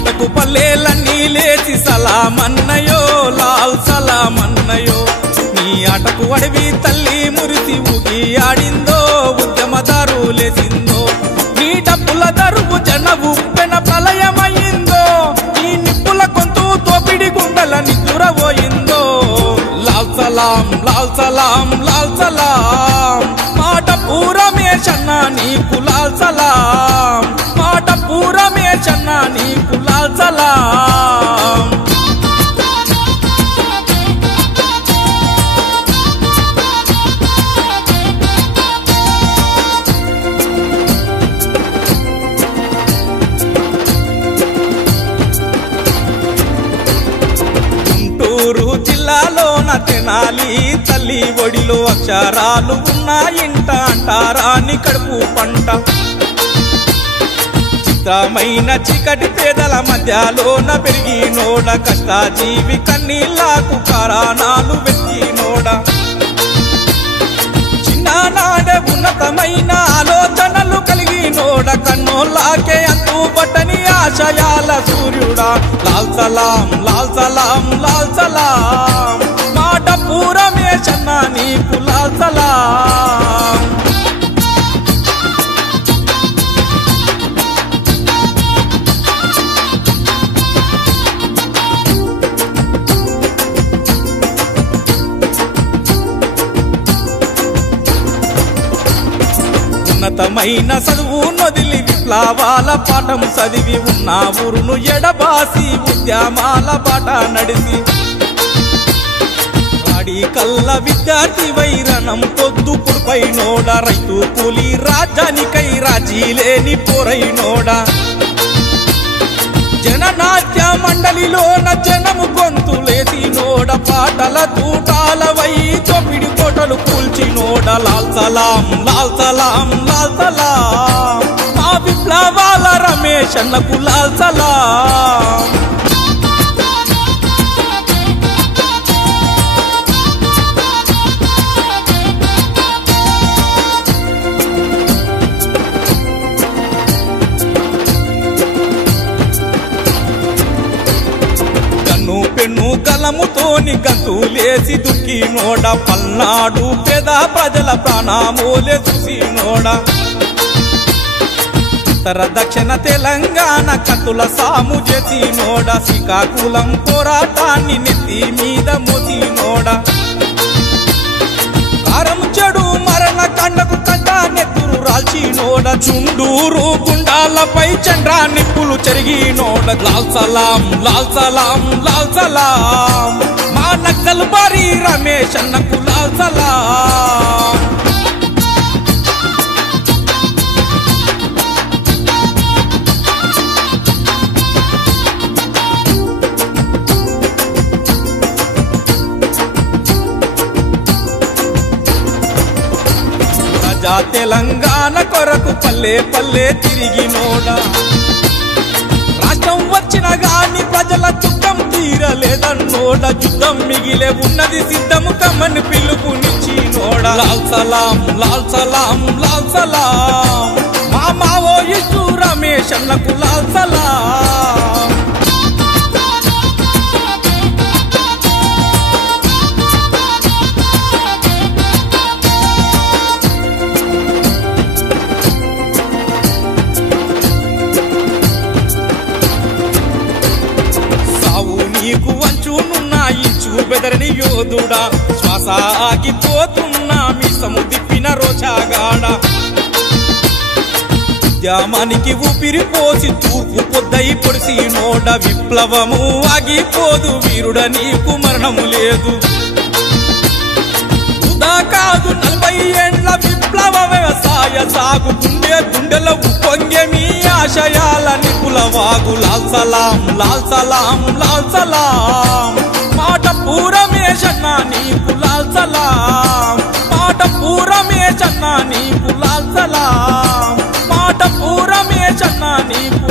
ఆటకు పల్లెలన్నీ లేచి సలామన్నయో లాల్ సలామన్నయో నీ ఆటకు అడవి తల్లి మురిసి ఊగి ఆడిందో ఉద్యమదారు లేసిందో నీ డప్పుల దరువు జన ఉప్పెన ప్రళయమయ్యిందో నీ నిప్పుల కొంతు తోపిడి గుండెల నిద్దురబోయిందో లాల్ సలాం లాల్ సలాం లాల్ సలాం మాట పూరమే చన్నా నీకు లాల్ సలాం మాట పూరమే చన్నా నీకు లాల్ సలాం గుంటూరు జిల్లాలోన తెనాలి తల్లి ఒడిలో అక్షరాలు ఉన్నాయింట అంటారాని కడుపు పంట చిత్రమైన చీకటి పేదల మధ్యలోన పెరిగినోడ కష్టాజీవి కన్నీళ్లకు కారణాలు వెతికినోడ చిన్ననాడే ఉన్నతమైన ఆలోచనలు కలిగినోడ కన్నోళ్ళకే అంతు బట్టని ఆశయాల సూర్యుడా లాల్ సలాం లాల్ సలాం లాల్ సలాం మాట పూరమే చన్నా నీకు లాల్ సలాం ఉన్నతమైన చదువు నొదిలి విప్లవాల పాఠం చదివి ఉన్న ఊరును ఎడబాసి ఉద్యమాల బాట నడిసి వాడి కల్ల విద్యార్థి వైరణం పొద్దు పుడిపైనోడ రైతు కూలి రాజ్యానికై రాజీ లేని పోరైనోడ జననాట్య మండలిలోన జనము గొంతులేసినోడ పాటల తూటాల వై తొమ్మిడి కోటలు కూల్చినోడ లాల్ సలాం లాల్ సలాం లాల్ సలాం మా విప్లవాల రమేష్ అన్నకు లాల్ సలాం పెన్ను కలముతోని గంతులేసి దుక్కినోడ పల్నాడు పేద ప్రజల ప్రాణమూలే చూసినోడ ఉత్తర దక్షిణ తెలంగాణ కత్తుల సాము చేసినోడ శ్రీకాకుళం పోరాటాన్ని నెత్తి మీద మోసినోడ కారం చెడు మరణ కండకు కంట నెత్తురు రాల్చినోడ చుండూరు గుండాలపై చండ్రా నిప్పులు చెరిగినోడ లాల్ సలాం లాల్ సలాం లాల్ సలాం మా నక్కలు బారి రమేష్ అన్నకు లాల్ సలాం ప్రజా తెలంగాణ కొరకు పల్లె పల్లె తిరిగినోడ రాష్ట్రం వచ్చిన గాని ప్రజల దుఃఖం తీరలేదన్నోడ యుద్ధం మిగిలే ఉన్నది సిద్ధము కమ్మని పిలుపునిచ్చినోడ లాల్ సలాం లాల్ సలాం లాల్ సలాం మా మావోయిస్టు రమేష్ అన్నకు లాల్ సలాం నీకు వంచునున్న ఇచ్చు బెదరని యోధుడా శ్వాస ఆగిపోతున్నా మీసము దిప్పిన రోజాగాడ ఉద్యమానికి ఊపిరిపోసి తూర్పు పొద్దై పొడిసినోడ విప్లవము ఆగిపోదు వీరుడ నీకు మరణము లేదు ఉదా కాదు 40 ఏండ్ల విప్లవ వ్యవసాయ సాగు గుండెల ఉప్పొంగే మీ ఆశయాల నిపుల వాగు లాల్ సలాం లాల్ సలాం లాల్ సలాం మాట పూరమే చన్నా నీకు లాల్ సలాం మాట పూరమే చన్నా నీకు లాల్ సలాం మాట పూరమే చన్నా నీకు